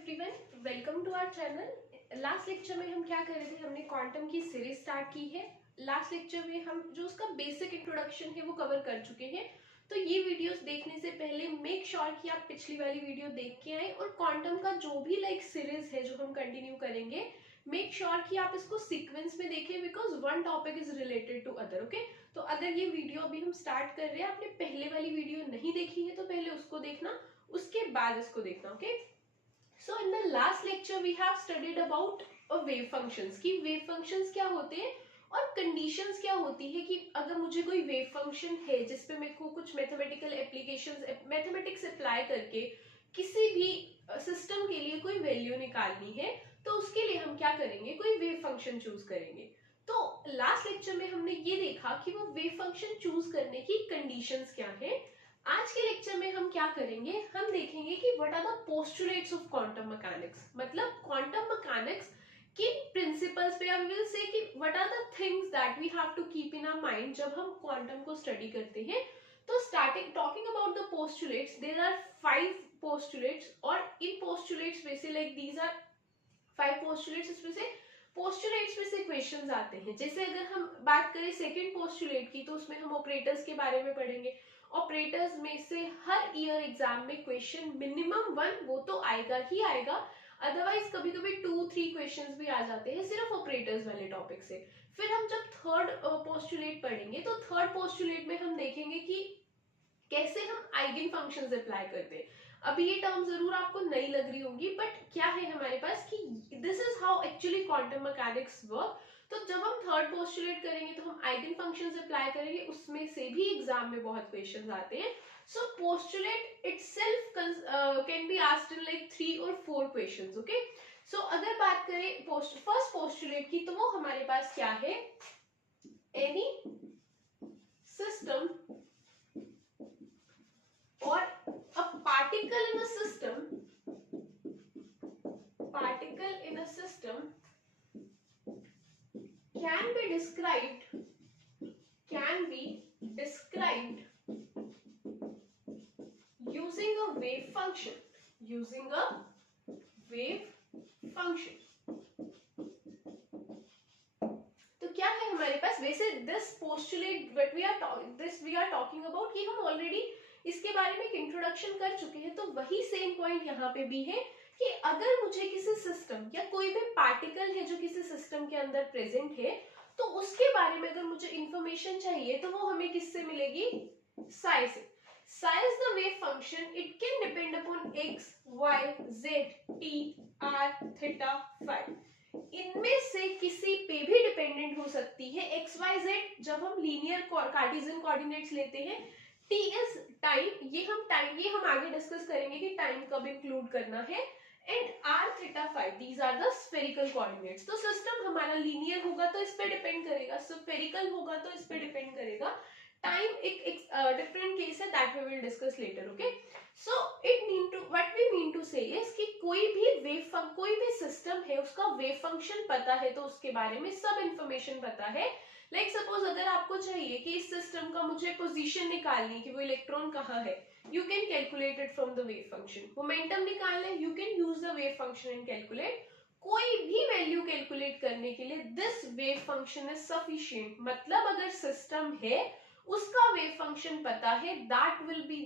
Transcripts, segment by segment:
Everyone, welcome to our channel. Last lecture में हम क्या कर रहे थे, हमने क्वांटम की सीरीज स्टार्ट की है। लास्ट लेक्चर में हम जो उसका बेसिक इंट्रोडक्शन है वो कवर कर चुके हैं। तो ये वीडियोस देखने से पहले मेक श्योर कि आप पिछली वाली वीडियो देख के आए, और क्वांटम का जो भी सीरीज है जो हम कंटिन्यू करेंगे, मेक श्योर कि आप इसको सीक्वेंस में देखें, because one topic is related to other. Okay, तो अगर ये वीडियो अभी हम स्टार्ट कर रहे हैं, आपने पहले वाली वीडियो नहीं देखी है तो पहले उसको देखना, उसके बाद इसको देखना। Okay, so in the last lecture we have studied about wave functions की वेव फंक्शंस क्या होते हैं और कंडीशंस क्या होती है कि अगर मुझे कोई वेव फंक्शन है जिसपे मेरे को कुछ मैथमेटिकल एप्लीकेशंस, मैथमेटिक्स अप्लाई करके किसी भी सिस्टम के लिए कोई वैल्यू निकालनी है, तो उसके लिए हम क्या करेंगे, कोई वेव फंक्शन चूज करेंगे। तो लास्ट लेक्चर में हमने ये देखा कि वो वेव फंक्शन चूज करने की कंडीशंस क्या है। आज के लेक्चर में हम क्या करेंगे, हम देखेंगे कि what are the postulates of quantum mechanics, मतलब क्वांटम मैकेनिक्स किन प्रिंसिपल्स पे, वी विल से कि what are the things that we have to keep in our mind जब हम क्वांटम को स्टडी करते हैं। तो starting talking about the postulates, there are 5 postulates, और इन पोस्टुलेट्स में से दीज आर 5 पोस्टुलेट्स, इसमें से पोस्टुलेट्स में से क्वेश्चंस आते हैं। जैसे अगर हम बात करें सेकंड पोस्टुलेट की, तो उसमें हम ऑपरेटर्स के बारे में पढ़ेंगे। ऑपरेटर्स में से हर ईयर एग्जाम में क्वेश्चन मिनिमम 1 वो तो आएगा ही आएगा, अदरवाइज कभी कभी 2-3 क्वेश्चंस भी आ जाते हैं सिर्फ ऑपरेटर्स वाले टॉपिक से। फिर हम जब थर्ड पोस्टुलेट पढ़ेंगे, तो थर्ड पोस्टुलेट में हम देखेंगे कि कैसे हम आइगन फंक्शंस अप्लाई करते हैं। अभी ये टर्म जरूर आपको नई लग रही होंगी, बट क्या है हमारे पास कि this is how actually quantum mechanics work. तो जब हम थर्ड पोस्टुलेट करेंगे तो हम आइगन फंक्शंस अप्लाई करेंगे, उसमें से भी एग्जाम में बहुत क्वेश्चंस आते हैं। So postulate itself can be asked in 3 और 4 क्वेश्चंस। ओके, सो अगर बात करें फर्स्ट पोस्टुलेट की, तो वो हमारे पास क्या है, any system or a particle in a system can be described using a wave function, तो क्या है हमारे पास, वैसे this postulate what we are talking about, कि हम ऑलरेडी इसके बारे में एक इंट्रोडक्शन कर चुके हैं। तो वही सेम पॉइंट यहाँ पे भी है कि अगर मुझे किसी सिस्टम या कोई भी पार्टिकल है जो किसी सिस्टम के अंदर प्रेजेंट है, तो उसके बारे में अगर मुझे इंफॉर्मेशन चाहिए तो वो हमें किससे मिलेगी, साई से। Psi is the wave function, it can depend upon x, y, z, t, r, theta, phi. इनमें से किसी पे भी डिपेंडेंट हो सकती है। एक्स, वाई, जेड जब हम लीनियर कार्टेशियन कोऑर्डिनेट्स लेते हैं, टी इज टाइम, ये हम आगे डिस्कस करेंगे कि टाइम कब इंक्लूड करना है, and r, theta, phi, these are the spherical coordinates. तो सिस्टम हमारा लीनियर होगा तो इस पे डिपेंड करेगा, स्फेरिकल होगा तो इस पे डिपेंड करेगा। टाइम एक डिफरेंट केस है, that we will discuss later. Okay, so what we mean to say is कि कोई भी सिस्टम है, उसका वेव फंक्शन पता है तो उसके बारे में सब इंफॉर्मेशन पता है। सपोज अगर आपको चाहिए कि इस सिस्टम का मुझे पोजीशन निकालनी है कि वो इलेक्ट्रॉन कहाँ है, you can calculate it from the wave function. Momentum निकालना है, you can use the wave function and calculate. कोई भी वैल्यू कैलकुलेट करने के लिए this wave function is sufficient, मतलब अगर सिस्टम है उसका वेव फंक्शन पता है, that will be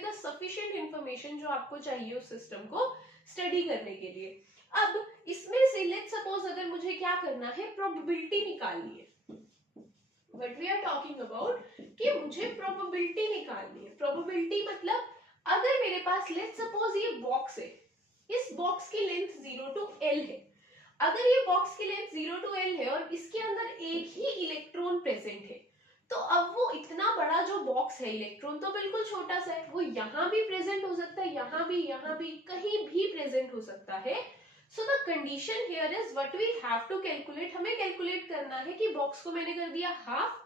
the sufficient information जो आपको चाहिए उस सिस्टम को स्टडी करने के लिए। अब इसमें से लेट्स सपोज अगर मुझे क्या करना है, प्रोबेबिलिटी निकालनी है, what we are talking about कि मुझे प्रोबेबिलिटी निकालनी है। प्रोबेबिलिटी मतलब अगर मेरे पास लेट्स सपोज ये बॉक्स है, इस बॉक्स की लेंथ 0 to L है, अगर ये बॉक्स की लेंथ 0 to L है और इसके अंदर एक ही इलेक्ट्रॉन प्रेजेंट है, तो अब वो इतना बड़ा जो बॉक्स है, इलेक्ट्रॉन तो बिल्कुल छोटा सा है, वो यहाँ भी प्रेजेंट हो सकता है, यहाँ भी कहीं भी प्रेजेंट हो सकता है। So the condition here is what we have to calculate, हमें कैलकुलेट करना है कि बॉक्स को मैंने कर दिया हाफ,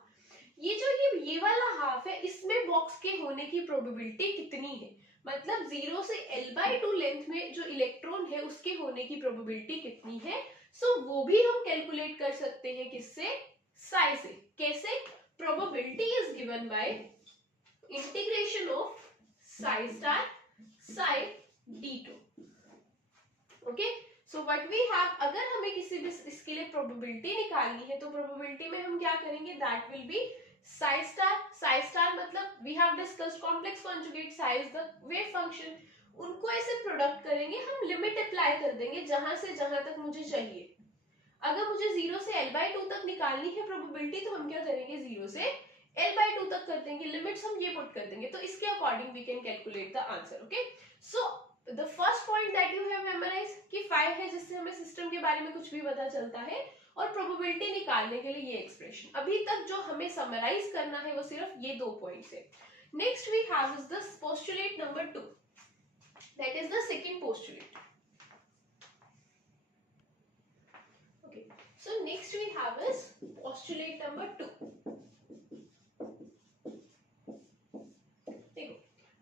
ये वाला हाफ है, इसमें बॉक्स के होने की प्रोबेबिलिटी कितनी है, मतलब 0 से L/2 लेंथ में जो इलेक्ट्रॉन है उसके होने की प्रोबेबिलिटी कितनी है। सो वो भी हम कैलकुलेट कर सकते हैं किससे, साई से। कैसे, probability is given by integration of psi star psi D2. Okay, so what we have, अगर हमें किसी भी इसके लिए प्रोबेबिलिटी निकालनी है तो प्रोबेबिलिटी में हम क्या करेंगे, that will be psi star. Psi star मतलब we have discussed complex conjugate psi is the wave function. उनको ऐसे प्रोडक्ट करेंगे, हम लिमिट अप्लाई कर देंगे जहां से जहां तक मुझे चाहिए. अगर मुझे 0 से L/2 तक निकालनी है प्रोबेबिलिटी तो हम क्या करेंगे, 0 से L/2 तक कर देंगे, लिमिट्स हम ये पुट कर देंगे, तो इसके according we can calculate the answer. Okay, so the first point that you have memorise कि 5 है जिससे हमें सिस्टम के बारे में कुछ भी पता चलता है, और प्रोबेबिलिटी निकालने के लिए ये एक्सप्रेशन. अभी तक जो हमें समराइज करना है वो सिर्फ ये 2 पॉइंट्स है. Next we have is the postulate number 2, that is the second postulate. Okay, so next we have is postulate number 2.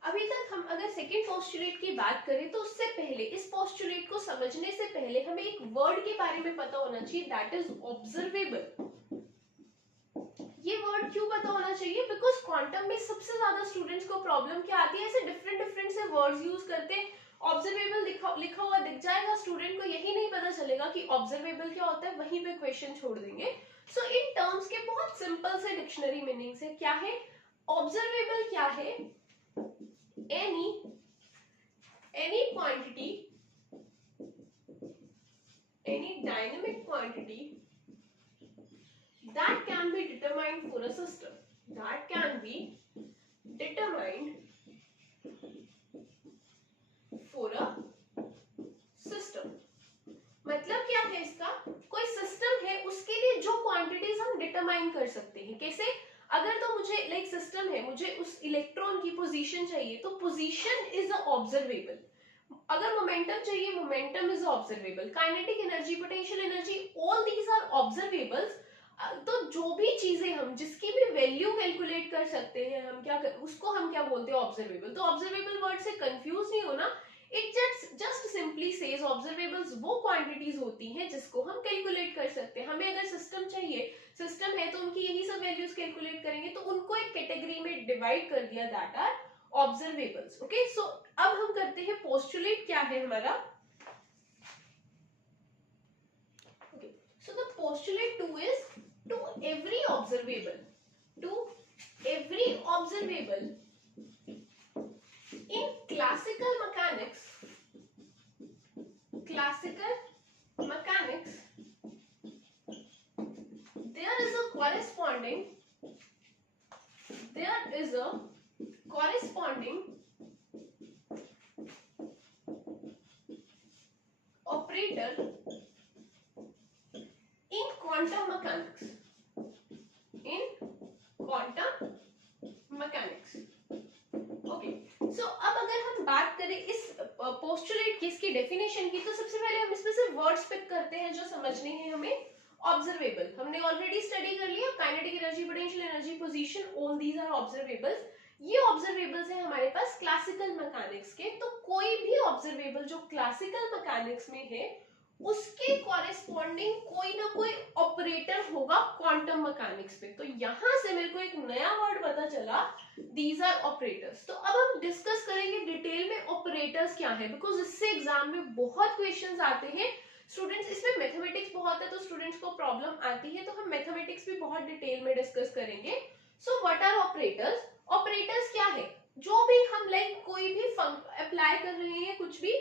अभी तक हम अगर सेकेंड पोस्टुलेट की बात करें तो उससे पहले, इस पोस्टुलेट को समझने से पहले हमें एक वर्ड के बारे में पता होना चाहिए, दैट इज ऑब्जर्वेबल. ये वर्ड क्यों पता होना चाहिए, बिकॉज क्वांटम में सबसे ज्यादा स्टूडेंट्स को प्रॉब्लम क्या आती है, ऐसे डिफरेंट से वर्ड्स यूज करते हैं. ऑब्जर्वेबल लिखा हुआ दिख जाएगा, स्टूडेंट को यही नहीं पता चलेगा कि ऑब्जर्वेबल क्या होता है, वहीं पे क्वेश्चन छोड़ देंगे. सो इन टर्म्स के बहुत सिंपल से डिक्शनरी मीनिंग्स है. क्या है ऑब्जर्वेबल, क्या है any quantity, any dynamic quantity that can be determined for a system, that can be determined for a system. मतलब क्या है इसका, कोई सिस्टम है उसके लिए जो क्वांटिटीज हम डिटरमाइन कर सकते हैं. कैसे, अगर तो मुझे लाइक सिस्टम है, मुझे उस इलेक्ट्रॉन की पोजीशन चाहिए तो पोजीशन इज ऑब्जर्वेबल. अगर मोमेंटम चाहिए, momentum is observable. Kinetic energy, potential energy, all these are observables. तो जो भी चीजें हम जिसकी भी वैल्यू कैलकुलेट कर सकते हैं, हम क्या उसको हम क्या बोलते हैं, ऑब्जर्वेबल. तो ऑब्जर्वेबल वर्ड से कंफ्यूज नहीं होना, it just simply says observables वो क्वांटिटीज होती हैं जिसको हम कैलकुलेट कर सकते हैं. हमें अगर सिस्टम चाहिए, सिस्टम है तो उनकी यही सब वैल्यूज कैलकुलेट करेंगे, तो उनको एक कैटेगरी में डिवाइड कर दिया, that are observables. Okay, so अब हम करते हैं पोस्टुलेट क्या है हमारा. Okay, so the postulate 2 is to every observable, to every observable in classical mechanics, there is a corresponding operator in quantum mechanics, okay. So अब अगर हम बात करें इस पोस्टुलेट की, इसकी डेफिनेशन की, तो सबसे पहले हम इसमें से वर्ड्स पिक करते हैं जो समझने हैं हमें. ऑब्जर्वेबल हमने ऑलरेडी स्टडी कर लिया, kinetic energy, potential energy, position, all these are observables. ये ऑब्जर्वेबल्स है हमारे पास क्लासिकल मैकेनिक्स के. तो कोई भी ऑब्जर्वेबल जो क्लासिकल मैकेनिक्स में है उसके कॉरेस्पॉन्डिंग कोई ना कोई ऑपरेटर होगा क्वांटम मैकेनिक्स पे. तो यहां से मेरे को एक नया वर्ड पता चला, दीज आर ऑपरेटर्स. तो अब हम डिस्कस करेंगे डिटेल में ऑपरेटर्स क्या है, बिकॉज इससे एग्जाम में बहुत क्वेश्चंस आते हैं. स्टूडेंट्स, इसमें मैथमेटिक्स बहुत है तो स्टूडेंट्स को प्रॉब्लम आती है, तो हम मैथमेटिक्स भी बहुत डिटेल में डिस्कस करेंगे. So what are operators. Operators क्या है, जो भी हम लाइक कोई भी अप्लाई कर रहे हैं, कुछ भी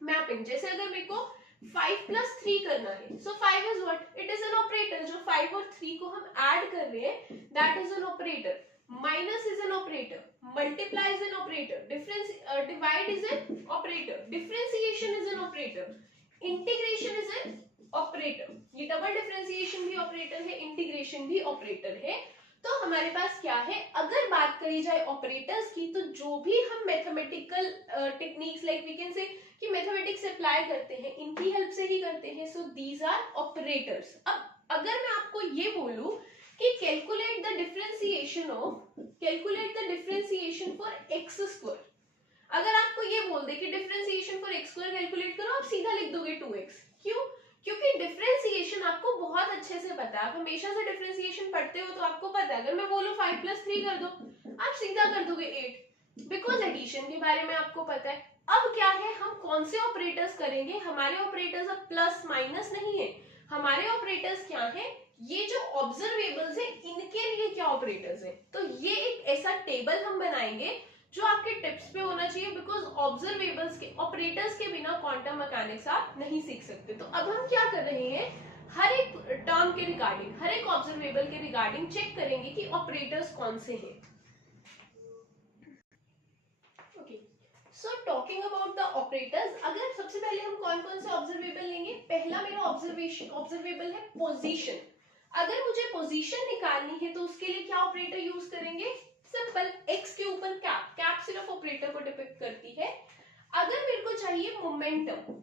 मैपिंग, जैसे अगर मेरे को 5 + 3 करना है, सो 5 is what, it is an operator. जो 5 और 3 को हम ऐड कर रहे हैं, that is an operator. Minus is an operator, multiply is an operator, difference divide is an operator, differentiation is an operator, integration is an operator. ये double differentiation भी operator है, इंटीग्रेशन भी ऑपरेटर है. तो हमारे पास क्या है, अगर बात करी जाए ऑपरेटर्स की, तो जो भी हम mathematical techniques like we can say कि मैथमेटिक्स अप्लाई करते हैं, इनकी हेल्प से ही करते हैं. So these are operators. अब अगर मैं आपको ये बोलूं कि calculate the differentiation for x², अगर आपको ये बोल दे कि डिफरेंशिएशन फॉर x² कैलकुलेट करो, आप सीधा लिख दोगे 2x. क्यों, क्योंकि डिफरेंशिएशन आपको बहुत अच्छे से पता है, आप हमेशा से डिफरेंशिएशन पढ़ते हो तो आपको पता है. अगर मैं बोलूं 5 + 3 कर दो, आप सीधा कर दोगे 8, बिकॉज एडिशन के बारे में आपको पता है. अब क्या है, हम कौन से ऑपरेटर्स करेंगे, हमारे ऑपरेटर्स अब प्लस माइनस नहीं है, हमारे ऑपरेटर्स क्या है, ये जो ऑब्जर्वेबल्स है इनके लिए क्या ऑपरेटर्स है। तो ये एक ऐसा टेबल हम बनाएंगे जो आपके टिप्स पे होना चाहिए, बिकॉज ऑब्जर्वेबल्स के ऑपरेटर्स के बिना क्वांटम मैकेनिक्स आप नहीं सीख सकते। तो अब हम क्या कर रहे हैं, हर एक टर्म के रिगार्डिंग, हर एक ऑब्जर्वेबल के रिगार्डिंग चेक करेंगे कि ऑपरेटर्स कौन से हैं। Okay, so talking about the operators, अगर सबसे पहले हम कौन कौन से ऑब्जर्वेबल लेंगे, पहला मेरा ऑब्जर्वेबल है पोजीशन। अगर मुझे पोजीशन निकालनी है तो उसके लिए क्या ऑपरेटर यूज करेंगे, सिंपल, एक्स के ऊपर कैप, कैप सिर्फ ऑपरेटर को डिपिक्ट करती है। अगर मेरे को चाहिए मोमेंटम,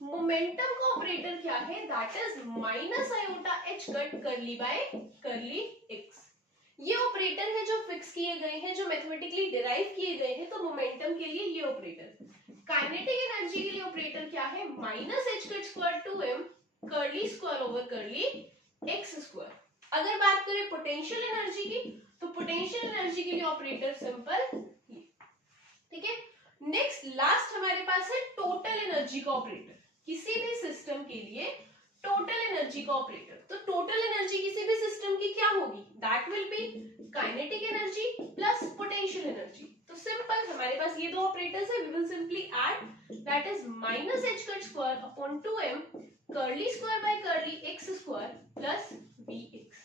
मोमेंटम का ऑपरेटर क्या है, that is minus iota h cut curly by curly x. ये ऑपरेटर है जो फिक्स किए गए हैं, जो मैथमेटिकली डिराइव किए गए हैं, तो मोमेंटम के लिए ये ऑपरेटर। काइनेटिक एनर्जी के लिए ऑपरेटर क्या है, minus h cut square two m curly square over curly x square. अगर बात करें पोटेंशियल एनर्जी की, तो पोटेंशियल एनर्जी के लिए ऑपरेटर सिंपल, ठीक है। नेक्स्ट लास्ट हमारे पास है टोटल एनर्जी का ऑपरेटर, किसी भी सिस्टम के लिए टोटल एनर्जी का ऑपरेटर। तो टोटल एनर्जी किसी भी सिस्टम की क्या होगी, that will be kinetic energy plus potential energy. तो सिंपल हमारे पास ये दो ऑपरेटर्स है, we will simply add, that is minus h cut square upon 2m curly square by curly x square plus vx.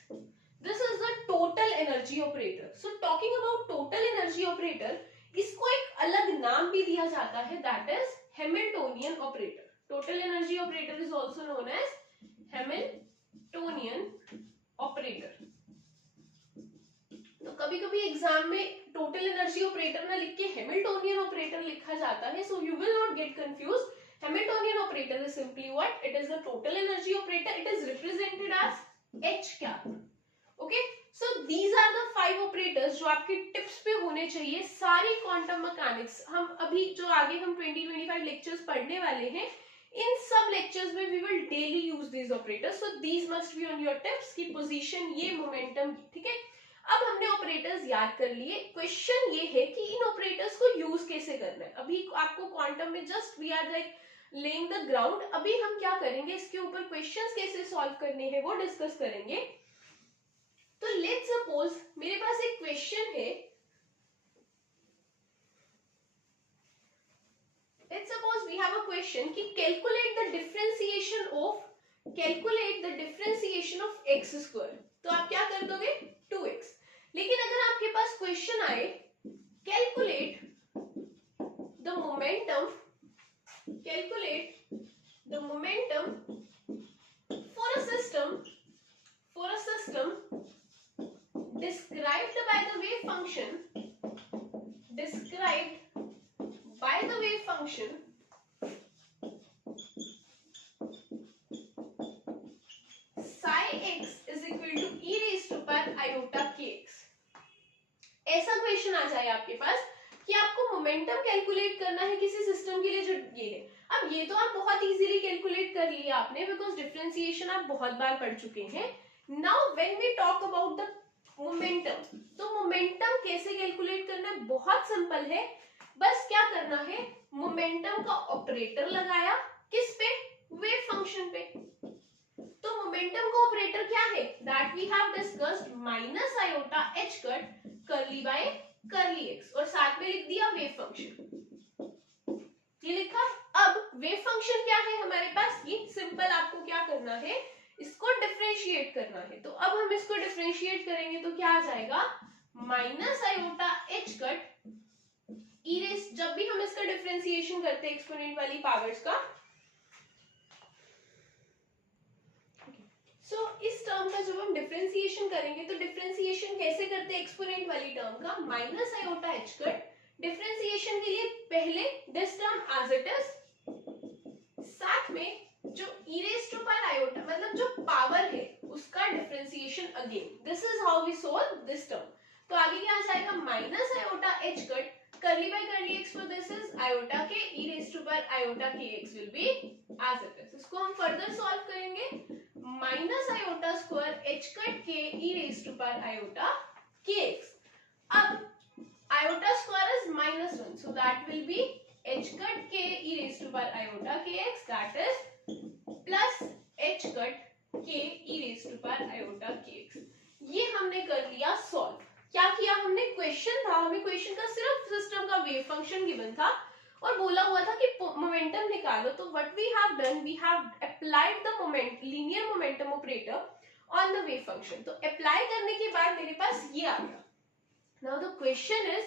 This is the total energy operator. So talking about total energy operator, इसको एक अलग नाम भी दिया जाता है, that is Hamiltonian operator. Total energy operator is also known as Hamiltonian operator. तो कभी कभी एग्जाम में टोटल एनर्जी ऑपरेटर ना लिख के हैमिल्टोनियन ऑपरेटर लिखा जाता है, so you will not get confused. Hamiltonian operator is simply what? It is the total energy operator. It is represented as H cap. Okay? So these are the 5 operators जो आपके tips पे होने चाहिए सारी quantum mechanics. हम अभी जो आगे हम 20-25 लेक्चर्स पढ़ने वाले हैं, इन सब लेक्चर्स में we will daily use these operators. So these must be on your tips की पोजीशन, ये मोमेंटम, ठीक है। अब हमने ऑपरेटर्स याद कर लिए, क्वेश्चन ये है कि इन ऑपरेटर्स को यूज कैसे करना है। अभी आपको क्वांटम में just we are like laying the ground, अभी हम क्या करेंगे, इसके ऊपर क्वेश्चंस कैसे सॉल्व करने हैं वो डिस्कस करेंगे। तो लेट्स सपोज मेरे पास एक क्वेश्चन है, let's suppose we have a question कि calculate the differentiation of x square. तो आप क्या कर दोगे, 2x। लेकिन अगर आपके पास क्वेश्चन आए calculate the momentum for a system described by the wave function psi x is equal to e raised to power iota kx। ऐसा क्वेश्चन आ जाए आपके पास कि आपको मोमेंटम कैलकुलेट करना है किसी सिस्टम के लिए जो ये है। अब ये तो आप बहुत इजीली कैलकुलेट कर लिया आपने, बिकॉज डिफरेंशिएशन आप बहुत बार पढ़ चुके हैं। Now when we talk about the momentum, तो मोमेंटम कैसे कैलकुलेट करना है, बहुत सिंपल है। बस क्या करना है, मोमेंटम का ऑपरेटर लगाया किस पे, वेव फंक्शन पे। तो मोमेंटम का ऑपरेटर क्या है, that we have discussed, minus iota h cut curly by curly x, और साथ में लिख दिया वेव फंक्शन, ये लिखा। अब वेव फंक्शन क्या है हमारे पास, ये सिंपल आपको क्या करना है, इसको डिफरेंशिएट करना है। तो अब हम इसको डिफरेंशिएट करेंगे तो क्या आ जाएगा, माइनस आयोटा एच कट ई रेस, जब भी हम इसका डिफरेंशिएशन करते हैं एक्सपोनेंट वाली पावर्स का, सो इस टर्म का जब हम डिफरेंशिएशन करेंगे तो डिफरेंशिएशन कैसे करते हैं एक्सपोनेंट वाली टर्म का, minus iota h cut. Differentiation के लिए पहले this term as it is, साथ में जो e raised to power iota मतलब जो पावर है उसका differentiation again, this is how we solve this term. तो आगे क्या आ जाएगा, minus iota h cut curly by curly x, for this is iota के e raised to power iota kx will be as it is. इसको हम further solve करेंगे, minus iota square h cut के e raised to power iota kx। अब iota square is -1, so that will be h cut k e raised to power iota kx, that is plus h cut k e raised to power iota kx। ये हमने कर लिया solve. क्या किया हमने, question था, हमें क्वेश्चन का सिर्फ सिस्टम का वेव फंक्शन गिवन था और बोला हुआ था कि मोमेंटम निकालो। तो what we have done, we have applied the moment linear momentum operator on the wave function. तो अप्लाई करने के बाद मेरे पास ये आ गया। Now the question is,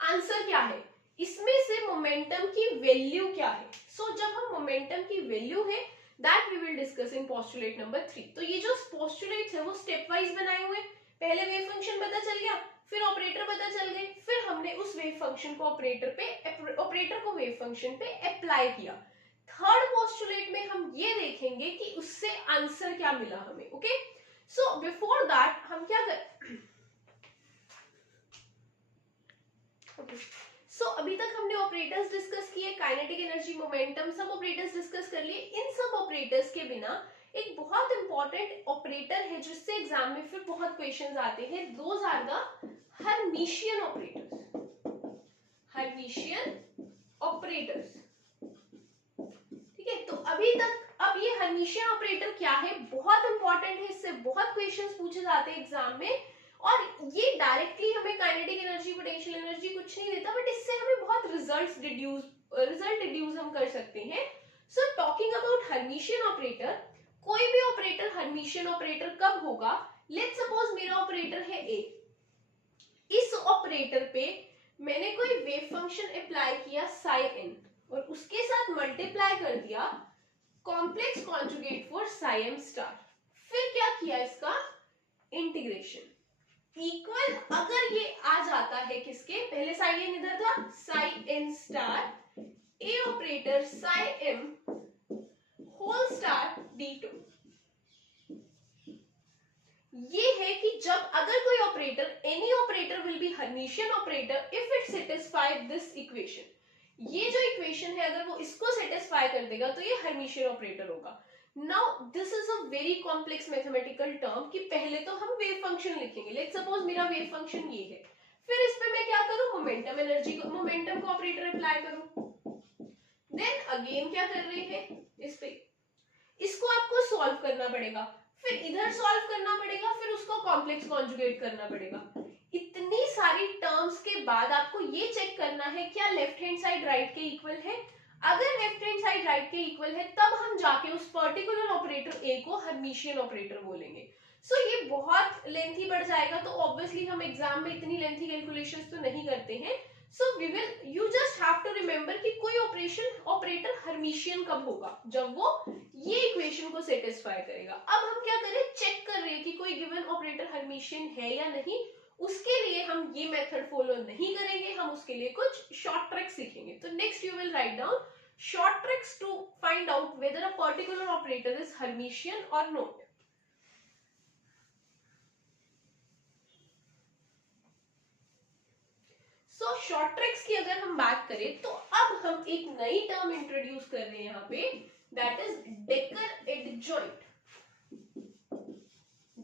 answer क्या है, इसमें से मोमेंटम की वैल्यू क्या है। सो जब हम मोमेंटम की वैल्यू है that we will discuss in postulate number 3। तो ये जो पोस्टुलेट्स है वो स्टेप वाइज बनाए हुए, पहले वेव फंक्शन पता चल गया, फिर ऑपरेटर पता चल गए, फिर हमने उस वेव फंक्शन को ऑपरेटर को वेव फंक्शन पे अप्लाई किया। थर्ड पोस्टुलेट में हम ये देखेंगे कि उससे आंसर क्या मिला हमें। ओके, सो बिफोर दैट हम क्या कर सो अभी तक हमने ऑपरेटर्स डिस्कस किए, काइनेटिक एनर्जी, मोमेंटम, सब ऑपरेटर्स डिस्कस कर लिए। इन सब ऑपरेटर्स के बिना एक बहुत इंपॉर्टेंट ऑपरेटर है जिससे एग्जाम में फिर बहुत क्वेश्चंस आते हैं, those are the Hermitian operators. Hermitian operators, ठीक है। तो अभी तक अब ये हर्मिशियन ऑपरेटर क्या है, बहुत इंपॉर्टेंट है, इससे बहुत क्वेश्चंस पूछे जाते हैं एग्जाम में। और ये डायरेक्टली हमें काइनेटिक एनर्जी, पोटेंशियल एनर्जी कुछ नहीं देता, बट इससे हमें बहुत रिजल्ट डिड्यूस हम कर सकते हैं। So talking about Hermitian operator, कोई भी ऑपरेटर हर्मिशियन ऑपरेटर कब होगा, लेट्स सपोज मेरा ऑपरेटर है ए, इस ऑपरेटर पे मैंने कोई वेव फंक्शन अप्लाई किया साई एन और उसके साथ मल्टीप्लाई कर दिया complex conjugate for psi m star, फिर क्या किया इसका इंटीग्रेशन, इक्वल अगर ये आ जाता है किसके, पहले साई एन इधर था, psi n star A operator psi m whole star d2। ये है कि जब अगर कोई operator, any operator will be hermitian operator if it satisfy this equation. ये जो इक्वेशन है अगर वो इसको सेटिस्फाई कर देगा तो ये हर्मिशियन ऑपरेटर होगा। Now this is a very complex mathematical term कि पहले तो हम वेव फंक्शन लिखेंगे। लेट्स सपोज मेरा वेव फंक्शन ये है, फिर इस पे मैं क्या करूं, मोमेंटम एनर्जी को, मोमेंटम को ऑपरेटर अप्लाई करूं, देन अगेन क्या कर रहे हैं इस पे, इसको आपको सॉल्व करना पड़ेगा, फिर इधर सॉल्व करना पड़ेगा, फिर उसको कॉम्प्लेक्स कॉन्जुगेट करना पड़ेगा। इतनी सारी टर्म्स के बाद आपको ये चेक करना है क्या लेफ्ट हैंड साइड राइट के इक्वल है। अगर लेफ्ट हैंड साइड राइट के इक्वल है तब हम जाके उस पर्टिकुलर ऑपरेटर ए को हर्मिशियन ऑपरेटर बोलेंगे। सो ये बहुत लेंथी बढ़ जाएगा, तो ऑब्वियसली हम एग्जाम में इतनी लेंथी कैलकुलेशंस तो नहीं करते हैं। So we will, you just have to remember कि कोई ऑपरेटर हर्मिशियन कब होगा, जब वो ये इक्वेशन को सेटिस्फाई करेगा। अब हम क्या करें, चेक कर रहे हैं कि कोई गिवन ऑपरेटर हर्मिशियन है या नहीं। उसके लिए हम ये मेथड फॉलो नहीं करेंगे, हम उसके लिए कुछ शॉर्ट ट्रिक्स सीखेंगे। तो next you will write down short tricks to find out whether a particular operator is Hermitian or not. So short tricks की अगर हम बात करें तो अब हम एक नई टर्म इंट्रोड्यूस कर रहे हैं यहाँ पे, that is Decker adjoint.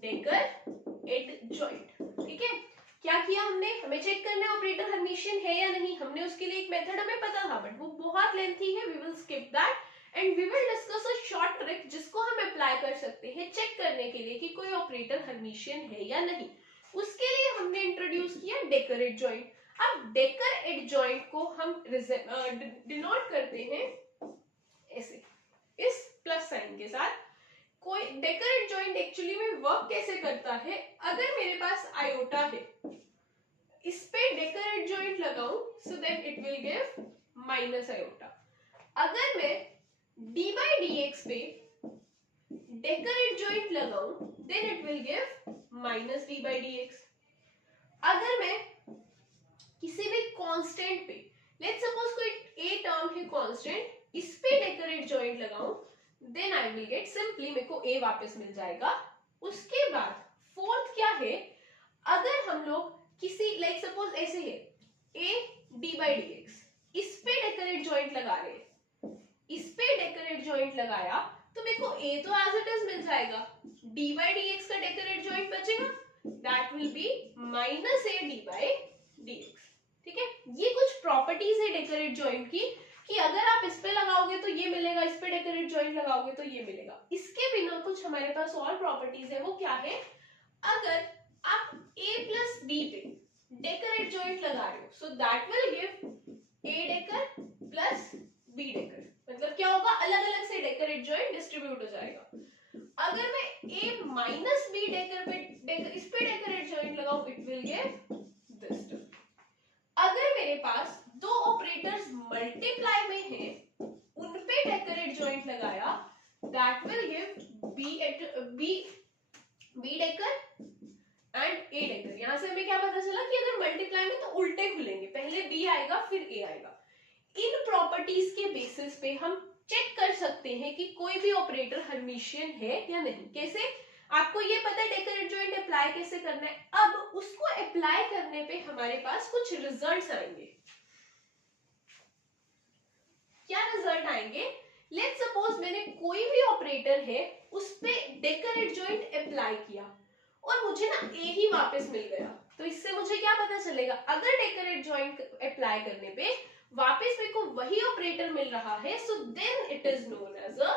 Decker adjoint, ठीक है। क्या किया हमने, हमें चेक करना है ऑपरेटर हर्मिशियन है या नहीं, हमने उसके लिए एक मेथड हमें पता था बट वो बहुत लेंथी है, we will skip that and we will discuss a short trick जिसको हम अप्लाई कर सकते हैं चेक करने के लिए कि कोई ऑपरेटर हर्मिशियन है या नहीं। उसके लिए हमने इंट्रोड्यूस किया डेकर एडजॉइंट। अब डेकर एडजॉइंट को हम डिनोट करते हैं ऐसे, इस प्लस साइन के साथ। कोई डेकर एडजॉइंट एक्चुअली में वर्क कैसे करता है, अगर मेरे पास आयोटा है, इस पे डेकर एडजॉइंट लगाऊं so then it will give minus iota. अगर मैं d by dx पे डेकर एडजॉइंट लगाऊं then it will give minus d by dx। अगर मैं किसी भी कांस्टेंट पे, लेट्स सपोज कोई a टर्म है कांस्टेंट, इस पे डेकर एडजॉइंट लगाऊं then I will get simply, मेरे को a वापस मिल जाएगा। उसके बाद फोर्थ क्या है, अगर हम लोग किसी लाइक सपोज ऐसे है a d by dx, इस पे डेकर एडजॉइंट लगा रहे हैं, इस पे डेकर एडजॉइंट लगाया तो मेरे को a तो एज इट इज मिल जाएगा, d by dx का डेकर एडजॉइंट बचेगा, that will B minus a d by dx। ठीक है, ये कुछ प्रॉपर्टीज है डेकर एडजॉइंट की कि अगर आप इस पे लगाओगे तो ये मिलेगा, इस पे डेकोरेट जॉइंट लगाओगे तो ये मिलेगा। इसके बिना कुछ हमारे पास और प्रॉपर्टीज है, वो क्या है, अगर आप a प्लस b पे डेकोरेट जॉइंट लगा रहे हो so that will give a dagger plus b decker, मतलब क्या होगा, अलग अलग से डेकोरेट जॉइंट डिस्ट्रीब्यूट हो जाएगा। अगर मैं a माइनस b डेकर पे इस पे डेकोरेट जॉइंट लगाऊं it will give this term. अगर मेरे पास दो ऑपरेटर्स मल्टीप्लाई में हैं, उन पे डेकोरेट जॉइंट लगाया that will give b dagger and a dagger. यहां से हमें क्या पता चला कि अगर मल्टीप्लाई में तो उल्टे खुलेंगे, पहले बी आएगा फिर ए आएगा। इन प्रॉपर्टीज के बेसिस पे हम चेक कर सकते हैं कि कोई भी ऑपरेटर हर्मिशियन है या नहीं। कैसे, आपको ये पता है डेकोरेट जॉइंट अप्लाई कैसे करना है। अब उसको अप्लाई करने पे हमारे पास कुछ रिजल्ट्स आएंगे। क्या रिजल्ट आएंगे, लेट्स सपोज मैंने कोई भी ऑपरेटर है उस पे डेकोरेट जॉइंट अप्लाई किया और मुझे ना ए ही वापस मिल गया, तो इससे मुझे क्या पता चलेगा, अगर डेकोरेट जॉइंट अप्लाई करने पे वापस मेरे को वही ऑपरेटर मिल रहा है so then it is known as a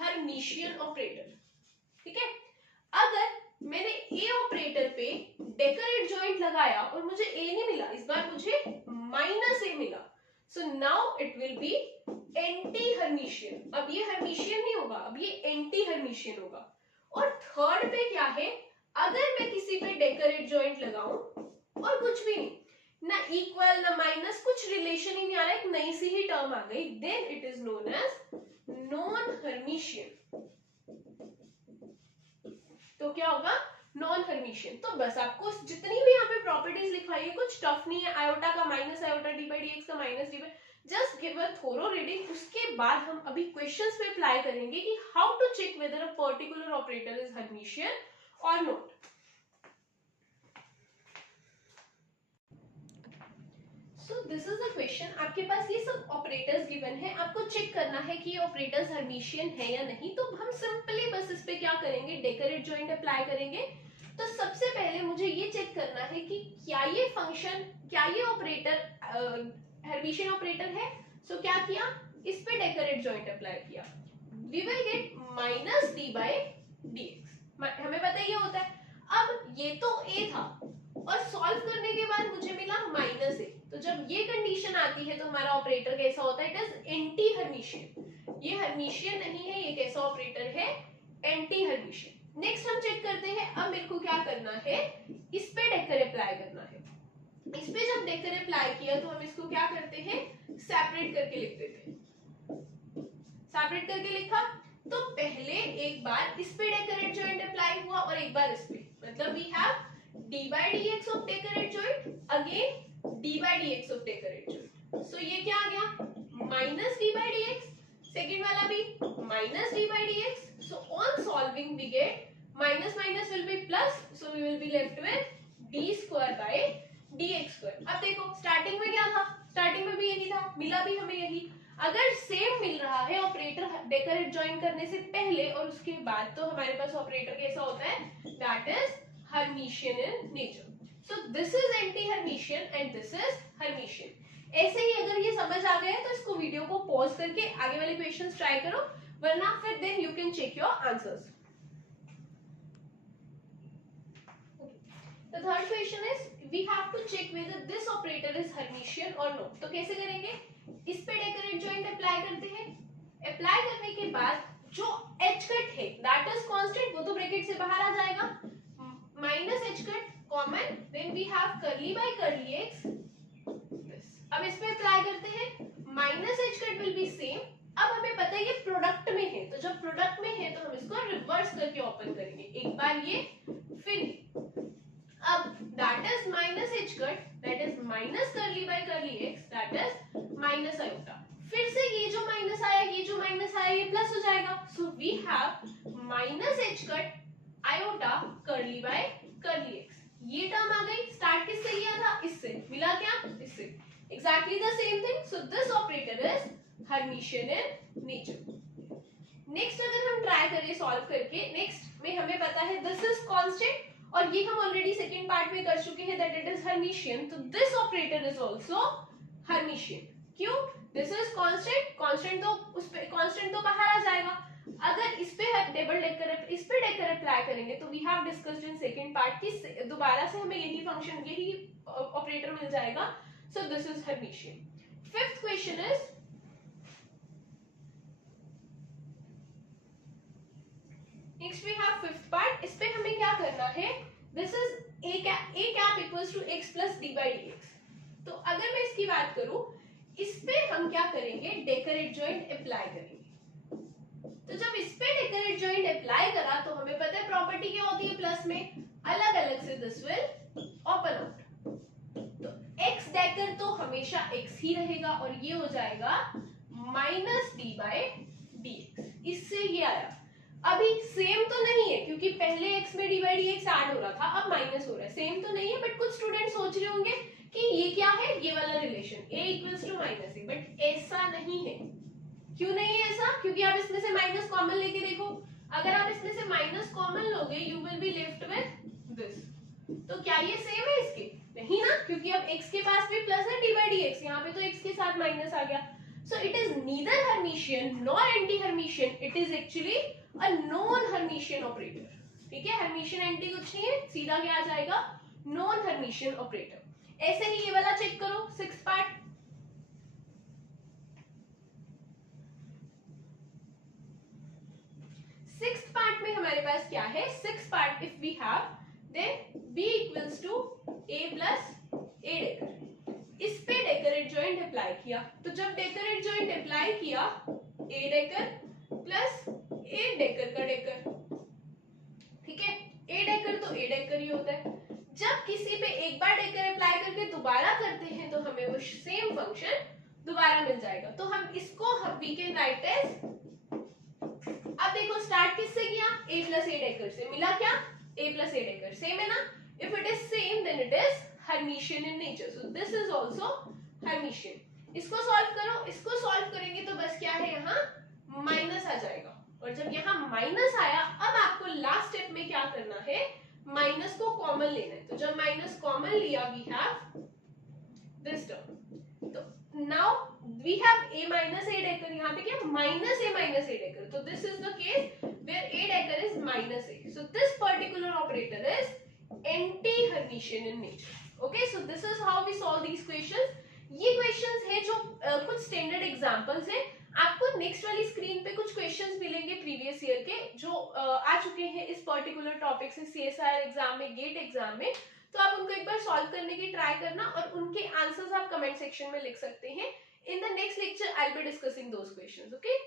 Hermitian operator. ठीक है, अगर मैंने ए ऑपरेटर पे डेकोरेट जॉइंट लगाया और मुझे ए नहीं मिला, इस बार मुझे माइनस ए मिला, so now it will be anti Hermitian. अब ये हर्मिशियन नहीं होगा, अब ये एंटी हर्मिशियन होगा। और थर्ड पे क्या है, अगर मैं किसी पे डेकोरेट जॉइंट लगाऊं और कुछ भी नहीं, ना इक्वल ना माइनस, कुछ रिलेशन ही नहीं आ रहा, एक नई सी ही टर्म आ गई, then it is known as non Hermitian. तो क्या होगा, नॉन हर्मिशियन। तो बस आपको जितनी भी यहाँ पे प्रॉपर्टीज लिखवाई है कुछ टफ नहीं है, आयोटा का minus iota d by d x का minus d by, just give a thorough reading. उसके बाद हम अभी क्वेश्चंस पे अप्लाई करेंगे कि how to check whether a particular operator is hermitian और not. So this is the question, आपके पास ये सब ऑपरेटर्स गिवन है, आपको चेक करना है कि ये ऑपरेटर्स हर्मिशियन है या नहीं। तो हम सिंपली बस इस पे क्या करेंगे, डेकोरेट जॉइंट अप्लाई करेंगे। तो सबसे पहले मुझे ये चेक करना है कि क्या ये फंक्शन, क्या ये ऑपरेटर हर्मिशियन ऑपरेटर है। सो क्या किया, इस पे डेकोरेट जॉइंट अप्लाई किया, we will get minus d by d x, हमें पता है ये होता है। अब ये तो ए था और सॉल्व करने के बाद मुझे मिला माइनस ए, तो जब ये कंडीशन आती है तो हमारा ऑपरेटर कैसा होता है, इट इज एंटी हर्मिशियन। ये हर्मिशियन नहीं है, ये कैसा ऑपरेटर है, एंटी हर्मिशियन। नेक्स्ट हम चेक करते हैं, अब मेरे को क्या करना है, इस पे डेकर अप्लाई करना है। इस पे जब डेकर अप्लाई किया तो हम इसको क्या करते हैं, सेपरेट करके लिख देते हैं। सेपरेट करके लिखा तो पहले एक बार इस पे डेकोरेट जॉइंट अप्लाई हुआ और एक बार इस पे, मतलब we have d by dx of decorate joint, again d by dx of decorate joint. So ये क्या आ गया, minus d by dx, second वाला भी minus d by dx. So on solving we get minus minus will be plus, so we will be left with d square by dx square. अब देखो starting में क्या था, starting में भी यही था, मिला भी हमें यही। अगर सेम मिल रहा है ऑपरेटर डेकोरेट जॉइन करने से पहले और उसके बाद, तो हमारे पास ऑपरेटर कैसा होता है, that is Hermitian in nature. So this is anti Hermitian and this is Hermitian. ऐसे ही अगर ये समझ आ गया है तो इसको वीडियो को पॉज करके आगे वाले क्वेश्चंस ट्राई करो, वरना फिर then you can check your answers. The third question is we have to check whether this operator is Hermitian or no. तो कैसे करेंगे, इस पे डेकोरेट जॉइंट अप्लाई करते हैं। अप्लाई करने के बाद जो h कट है दैट इज कांस्टेंट, वो तो ब्रैकेट से बाहर आ जाएगा, minus h cut common, then we have curly by curly x। अब इस पे अप्लाई करते हैं, minus h cut will be same. अब हमें पता है ये प्रोडक्ट में है, तो जब प्रोडक्ट में है तो हम इसको रिवर्स करके ओपन करेंगे, एक बार ये फिर ये। अब that is minus h cut, that is minus curly by curly x, that is minus iota। फिर से ये जो माइनस आया, ये जो माइनस आया, ये प्लस हो जाएगा। So we have minus h cut iota curly by curly x। ये टर्म आ गई, स्टार्ट किससे किया था, इससे, मिला क्या, इससे, exactly the same thing। So this operator is Hermitian in nature। Next अगर हम ट्राई करें सॉल्व करके, नेक्स्ट में हमें पता है दिस इज कांस्टेंट और ये हम ऑलरेडी सेकंड पार्ट में कर चुके हैं दैट इट इज हर्मिशियन। तो this operator is also Hermitian. क्यों, दिस इज कांस्टेंट, कांस्टेंट तो उस पे कांस्टेंट तो बाहर आ जाएगा। अगर इस पे डेकर अप्लाई करेंगे तो we have discussed in second part कि दोबारा से हमें यही फंक्शन, यही ऑपरेटर मिल जाएगा। So this is Hermitian. Fifth question is, next we have fifth part. इस पे हमें क्या करना है, this is a cap equals to x plus d by d x. तो अगर मैं इसकी बात करूं, इस पे हम क्या करेंगे, डेकर एडजॉइंट अप्लाई करेंगे। तो जब इस पे डेकर एडजॉइंट अप्लाई करा तो हमें पता है प्रॉपर्टी क्या होती है प्लस में, अलग अलग से दिस विल ओपन आउट। तो x डेकर तो हमेशा x ही रहेगा और ये हो जाएगा minus d by d x. इससे ये आया, अभी सेम तो नहीं है क्योंकि पहले x में D by d x add हो रहा था, अब माइनस हो रहा है, सेम तो नहीं है। बट कुछ स्टूडेंट सोच रहे होंगे कि ये क्या है, ये वाला relation a equals to minus a, but ऐसा नहीं है। क्यों नहीं है ऐसा, क्योंकि आप इसमें से माइनस कॉमन लेके देखो, अगर आप इसमें से माइनस कॉमन लोगे you will be left with this. तो क्या ये सेम है इसके, नहीं ना, क्योंकि अब x के पास भी प्लस है डी बाई डी एक्स, यहाँ पे तो x के साथ माइनस आ गया। So it is neither Hermitian nor anti Hermitian, it is actually a non Hermitian operator. ठीक है, हर्मिशियन एंटी कुछ नहीं है, सीधा क्या आ जाएगा, नॉन हर्मिशियन ऑपरेटर। ऐसे ही ये वाला चेक करो, सिक्स्थ पार्ट। सिक्स्थ पार्ट में हमारे पास क्या है, sixth part if we have then b equals to a plus a dagger. इस पे डेकर एडजॉइंट अप्लाई किया, तो जब डेकर एडजॉइंट अप्लाई किया a dagger plus a dagger का डेकर, ठीक है, a डेकर तो a डेकर ही होता है। जब किसी पे एक बार डेकर अप्लाई करके दोबारा करते हैं तो हमें वो सेम फंक्शन दोबारा मिल जाएगा। तो हम इसको वी कैन राइट एज, अब देखो स्टार्ट किससे किया, a प्लस a डेकर से, मिला क्या, a plus a dagger, same है ना। If it is same then it is Hermitian in nature, so this is also Hermitian. इसको सॉल्व करो, इसको सॉल्व करेंगे तो बस क्या है, यहाँ माइनस आ जाएगा, और जब यहाँ माइनस आया अब आपको लास्ट स्टेप में क्या करना है, माइनस को कॉमन लेना है। तो जब माइनस कॉमन लिया वी हैव दिस टर्म, तो now we have a minus a dagger, यहाँ पे क्या माइनस a डेकर, तो this is the case where a dagger is minus a, so this particular operator is anti Hermitian in nature. Okay, so this is how we solve these questions. ये questions है जो कुछ standard examples हैं। आपको next वाली screen पे कुछ questions मिलेंगे प्रीवियस ईयर के जो आ चुके हैं इस पर्टिकुलर टॉपिक से सीएसआईआर एग्जाम में, गेट एग्जाम में। तो आप उनको एक बार सॉल्व करने की ट्राई करना और उनके आंसर्स आप कमेंट सेक्शन में लिख सकते हैं। In the next lecture I will be discussing those questions. Okay,